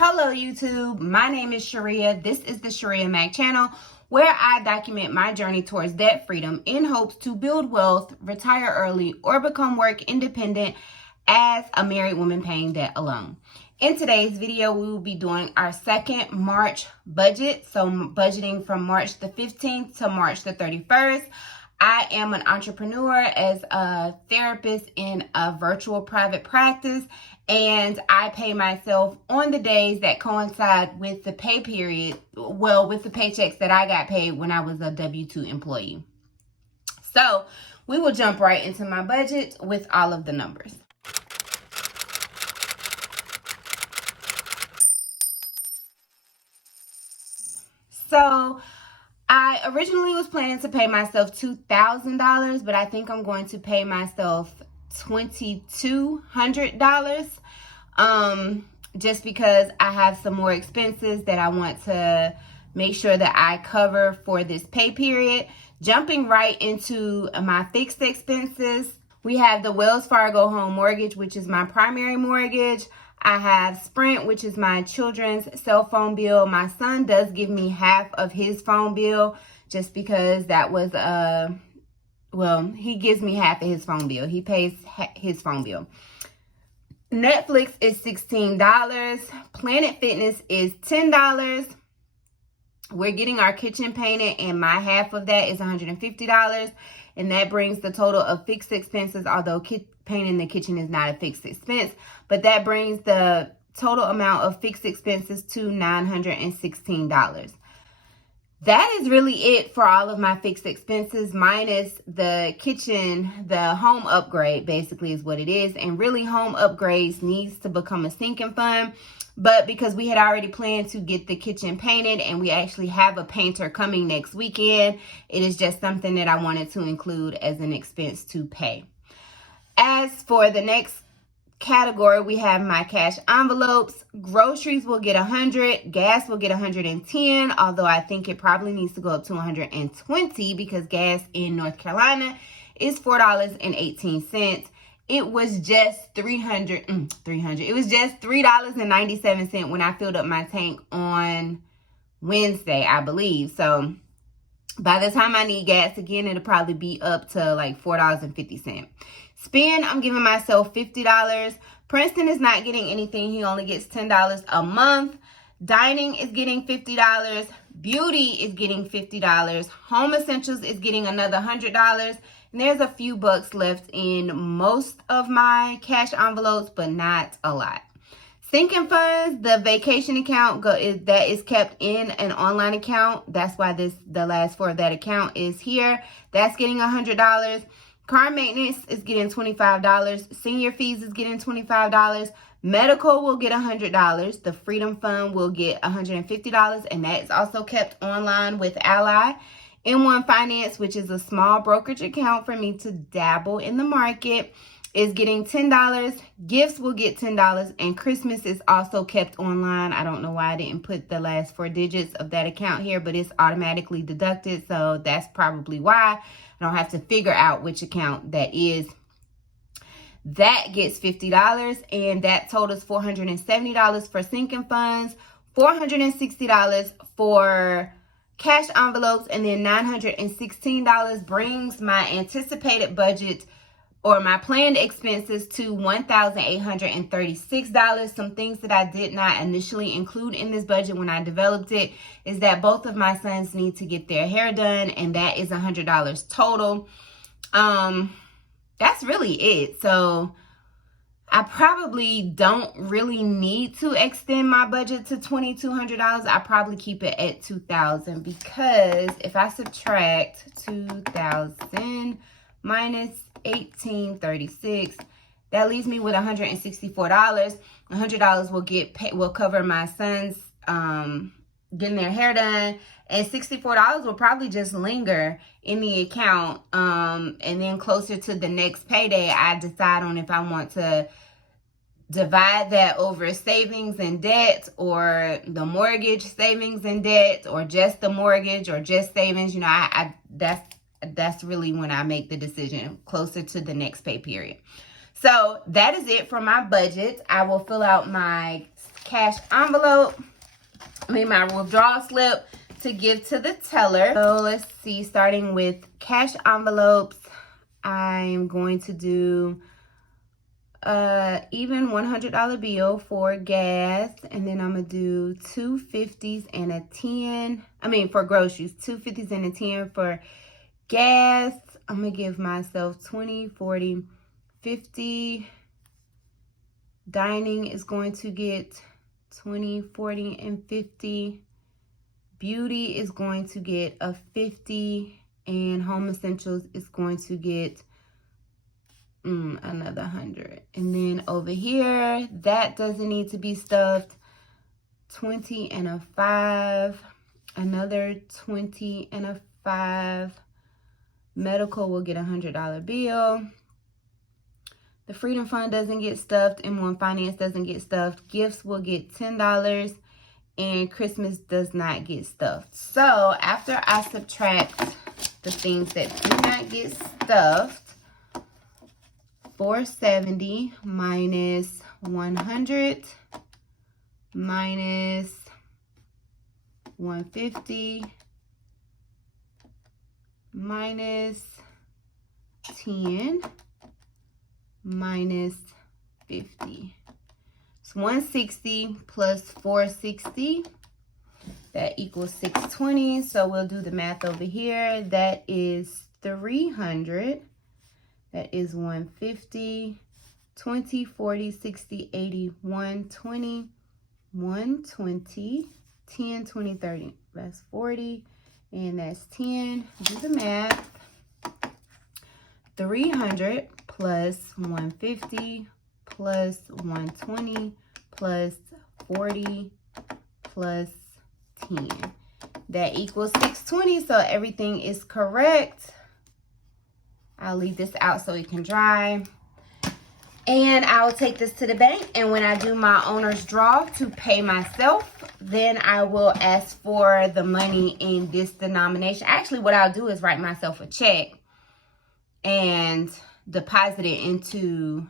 Hello YouTube, my name is Shirria. This is the Shirria Mac channel where I document my journey towards debt freedom in hopes to build wealth, retire early, or become work independent as a married woman paying debt alone. In today's video, we will be doing our second March budget. So budgeting from March the 15th to March the 31st. I am an entrepreneur as a therapist in a virtual private practice, and I pay myself on the days that coincide with the pay period, well, with the paychecks that I got paid when I was a W-2 employee. So we will jump right into my budget with all of the numbers. So I originally was planning to pay myself $2,000, but I think I'm going to pay myself $2,200 just because I have some more expenses that I want to make sure that I cover for this pay period. Jumping right into my fixed expenses, we have the Wells Fargo home mortgage, which is my primary mortgage. I have Sprint, which is my children's cell phone bill. My son does give me half of his phone bill just because that was he gives me half of his phone bill. He pays his phone bill. Netflix is $16. Planet Fitness is $10. We're getting our kitchen painted, and my half of that is $150. And that brings the total of fixed expenses, although painting the kitchen is not a fixed expense, but that brings the total amount of fixed expenses to $916. That is really it for all of my fixed expenses, minus the kitchen, the home upgrade basically is what it is. And really, home upgrades needs to become a sinking fund. But because we had already planned to get the kitchen painted and we actually have a painter coming next weekend, it is just something that I wanted to include as an expense to pay. As for the next category, we have my cash envelopes. Groceries will get $100. Gas will get $110, although I think it probably needs to go up to $120 because gas in North Carolina is $4.18. It was just It was just $3.97 when I filled up my tank on Wednesday, I believe. So by the time I need gas again, it'll probably be up to like $4.50. Spend, I'm giving myself $50. Princeton is not getting anything. He only gets $10 a month. Dining is getting $50. Beauty is getting $50. Home essentials is getting another $100. And there's a few bucks left in most of my cash envelopes, but not a lot. Sinking funds, the vacation account that is kept in an online account. That's why the last four of that account is here. That's getting $100. Car maintenance is getting $25. Senior fees is getting $25. Medical will get $100. The Freedom Fund will get $150, and that is also kept online with Ally. M1 Finance, which is a small brokerage account for me to dabble in the market, is getting $10. Gifts will get $10, and Christmas is also kept online. I don't know why I didn't put the last four digits of that account here, but it's automatically deducted, so that's probably why. I don't have to figure out which account that is. That gets $50, and that totals $470 for sinking funds, $460 for cash envelopes, and then $916 brings my anticipated budget or my planned expenses to $1,836. Some things that I did not initially include in this budget when I developed it is that both of my sons need to get their hair done, and that is $100 total. That's really it. So I probably don't really need to extend my budget to $2,200. I probably keep it at $2,000 because if I subtract $2,000 minus $1,836, that leaves me with $164. $100 will cover my sons getting their hair done, and $64 will probably just linger in the account. And then closer to the next payday, I decide on if I want to divide that over savings and debt, or the mortgage, savings and debt, or just the mortgage, or just savings. You know, that's really when I make the decision, closer to the next pay period. So that is it for my budget. I will fill out my cash envelope, my withdrawal slip to give to the teller. So let's see, starting with cash envelopes, I'm going to do even $100 bill for gas, and then I'm gonna do 2 50s and a 10. For groceries, 2 50s and a 10 for gas. I'm gonna give myself 20, 40, 50. Dining is going to get 20, 40, and 50. Beauty is going to get a 50, and home essentials is going to get another 100. And then over here, that doesn't need to be stuffed. 20 and a 5. Another 20 and a 5. Medical will get a $100 bill. The Freedom Fund doesn't get stuffed. M1 Finance doesn't get stuffed. Gifts will get $10. And Christmas does not get stuffed. So after I subtract the things that do not get stuffed, 470 minus 100 minus 150 minus 10 minus 50. It's 160 plus 460. That equals 620. So we'll do the math over here. That is 300. That is 150, 20, 40, 60, 80, 120, 120, 10, 20, 30. That's 40, and that's 10. Do the math. 300 plus 150 plus 120 plus 40 plus 10. That equals 620, so everything is correct. I'll leave this out so it can dry. And I'll take this to the bank, and when I do my owner's draw to pay myself, then I will ask for the money in this denomination. Actually, what I'll do is write myself a check and deposit it into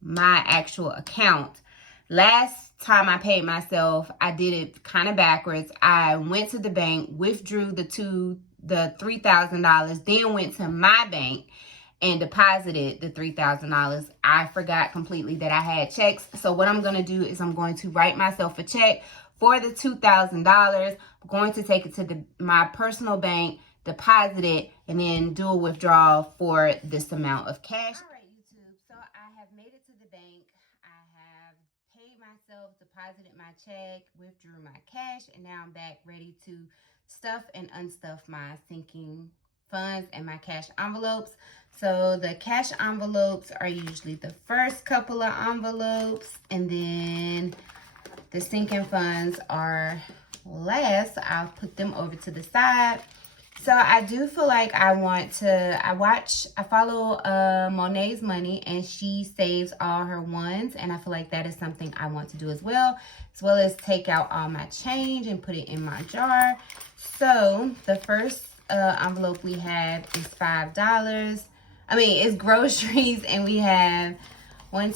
my actual account. Last time I paid myself, I did it kind of backwards. I went to the bank, withdrew the $3,000, then went to my bank and deposited the $3,000. I forgot completely that I had checks. So what I'm going to do is I'm going to write myself a check for the $2,000. I'm going to take it to my personal bank, deposit it, and then do a withdrawal for this amount of cash. All right, YouTube. So I have made it to the bank. I have paid myself, deposited my check, withdrew my cash, and now I'm back ready to stuff and unstuff my sinking funds and my cash envelopes. So the cash envelopes are usually the first couple of envelopes, and then the sinking funds are last. I'll put them over to the side. So I do feel like I follow Monet's Money, and she saves all her ones, and I feel like that is something I want to do as well as take out all my change and put it in my jar. So the first envelope we have is $5. It's groceries, and we have 5,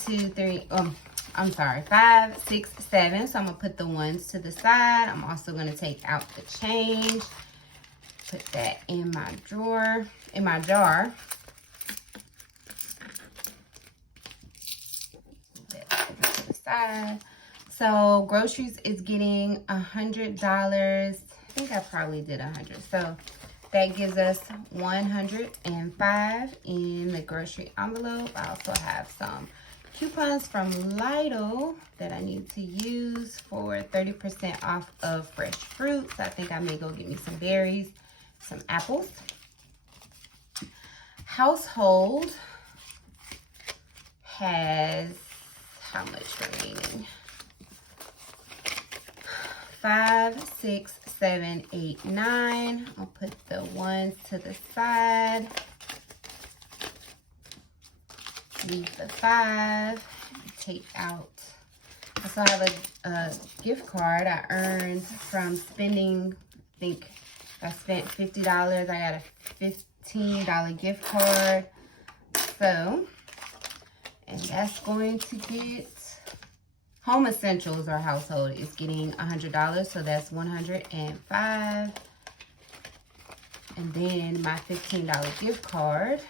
6, 7. So I'm gonna put the ones to the side. I'm also gonna take out the change, put that in my jar. That over to the side. So groceries is getting $100. I think I probably did 100. So that gives us 105 in the grocery envelope. I also have some coupons from Lidl that I need to use for 30% off of fresh fruits. I think I may go get me some berries, some apples. Household has how much remaining? 5, 6, 7, 8, 9. I'll put the ones to the side. Leave the 5. Take out. I also have a gift card I earned from spending. I think I spent $50. I got a $15 gift card. So, and that's going to get home essentials or household is getting $100, so that's $105. And then my $15 gift card.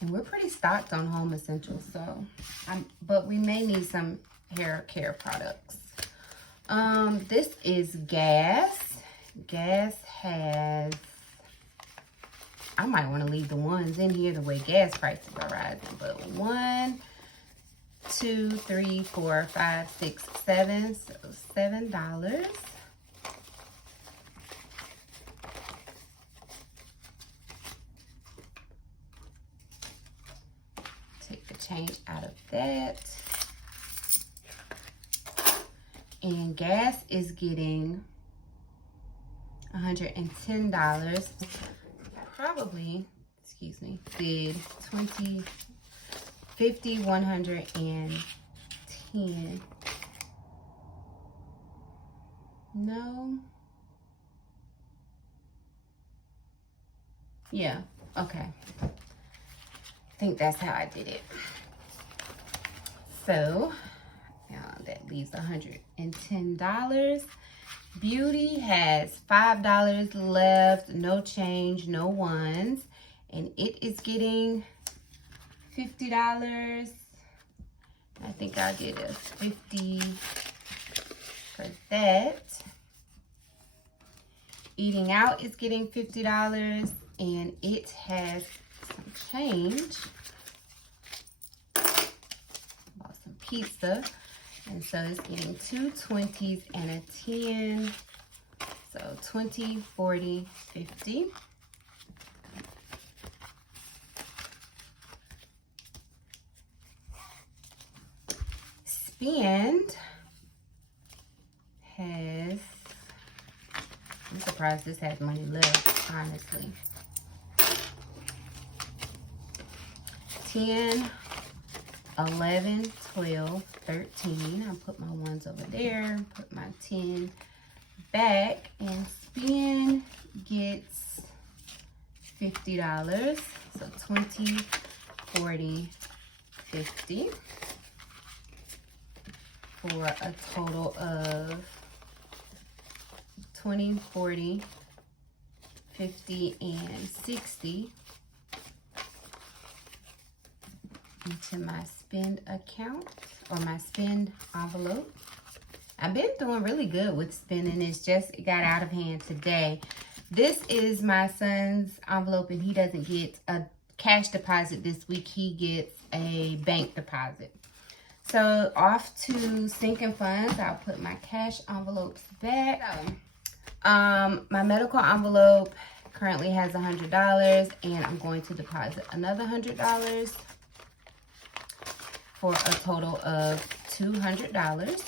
And we're pretty stocked on home essentials, so but we may need some hair care products. This is gas. Gas has, I might want to leave the ones in here the way gas prices are rising, but 1, 2, 3, 4, 5, 6, 7, so $7. Take the change out of that. And gas is getting $110. Probably, excuse me, did 20, 50, 110. No. Yeah, okay. I think that's how I did it. So, that leaves $110. Beauty has $5 left, no change, no ones, and it is getting $50. I think I'll get a 50 for that. Eating out is getting $50, and it has some change. Bought some pizza. And so it's getting 2 20s and a 10. So 20, 40, 50. Spend has, I'm surprised this has money left, honestly. 10, 11, 12, 13. I'll put my ones over there, put my 10 back, and spend gets $50. So 20, 40, 50 for a total of 20, 40, 50, and 60 into my spend account or my spend envelope. I've been doing really good with spending. It got out of hand today. This is my son's envelope, and he doesn't get a cash deposit this week. He gets a bank deposit. So off to sinking funds. I'll put my cash envelopes back. My medical envelope currently has $100, and I'm going to deposit another $100 for a total of $200.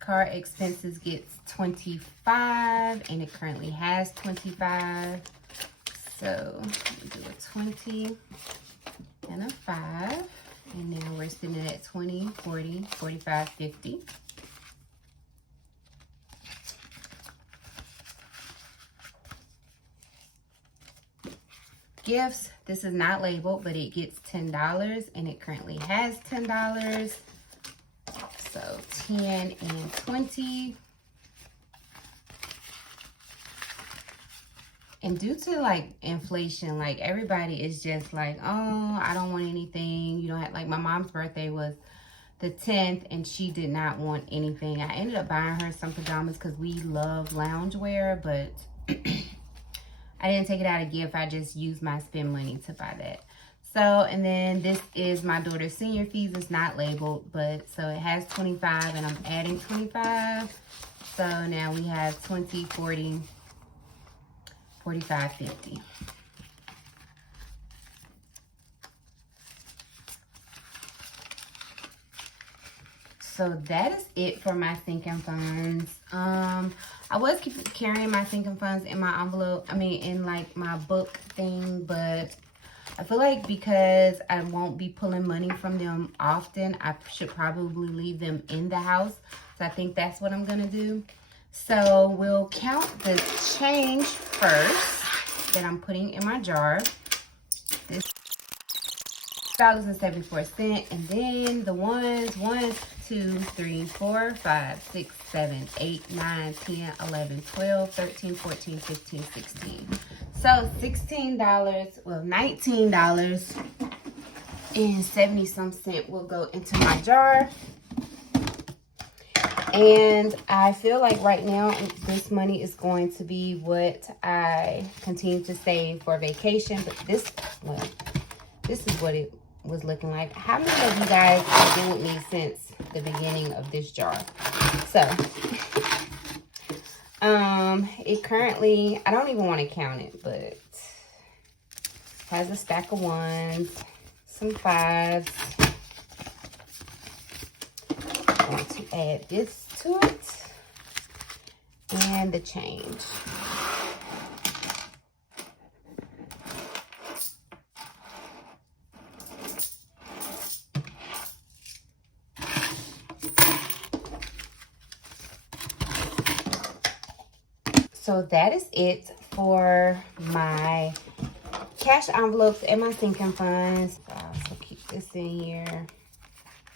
Car expenses gets $25, and it currently has $25. So we do a 20 and a 5, and now we're sitting at 20, 40, 45, 50. Gifts, this is not labeled, but it gets $10, and it currently has $10. So 10 and 20. And due to like inflation, like everybody is just like, oh, I don't want anything. You know, like my mom's birthday was the 10th, and she did not want anything. I ended up buying her some pajamas because we love loungewear, but I didn't take it out of gift. I just used my spend money to buy that. So, and then this is my daughter's senior fees. It's not labeled, but so it has 25, and I'm adding 25. So now we have 20, 40, 45, 50. So that is it for my sinking funds. I was carrying my sinking funds in my envelope, in like my book thing, but I feel like because I won't be pulling money from them often, I should probably leave them in the house. So I think that's what I'm gonna do. So we'll count the change first. that I'm putting in my jar. This $74, and then the ones 1, 2, 3, 4, 5, 6, 7, 8, 9, 10, 11, 12, 13, 14, 15, 16. So $16, well, $19 and 70 some cent will go into my jar. And I feel like right now this money is going to be what I continue to save for vacation. But this, well, this is what it was looking like. How many of you guys have been with me since the beginning of this jar? So, it currently, I don't even want to count it, but it has a stack of 1s, some 5s. I'm going to add this to it, and the change. So that is it for my cash envelopes and my sinking funds. So I'll also keep this in here.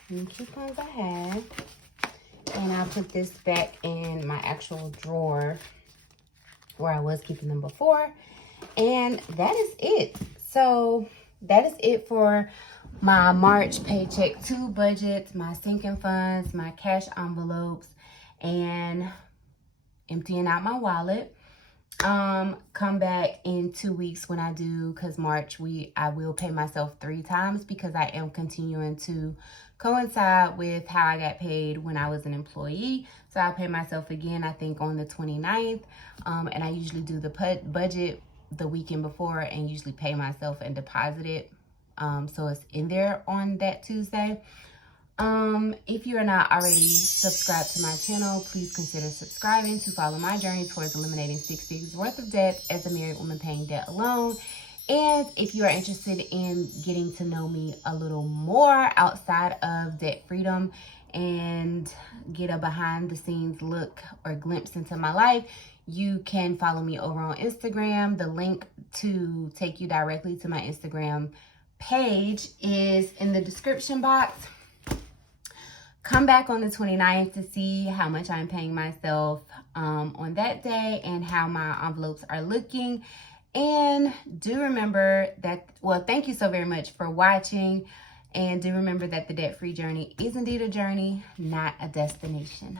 And coupons I have. And I'll put this back in my actual drawer where I was keeping them before. And that is it. So that is it for my March Paycheck 2 budget, my sinking funds, my cash envelopes, and emptying out my wallet. Come back in 2 weeks when I do, because March I will pay myself 3 times because I am continuing to coincide with how I got paid when I was an employee. So I'll pay myself again, I think on the 29th. And I usually do the budget the weekend before and usually pay myself and deposit it. So it's in there on that Tuesday. If you are not already subscribed to my channel, please consider subscribing to follow my journey towards eliminating 6 figures worth of debt as a married woman paying debt alone. And if you are interested in getting to know me a little more outside of debt freedom and get a behind the scenes look or glimpse into my life, you can follow me over on Instagram. The link to take you directly to my Instagram page is in the description box. Come back on the 29th to see how much I'm paying myself on that day and how my envelopes are looking. And do remember that, well, thank you so very much for watching. And do remember that the debt-free journey is indeed a journey, not a destination.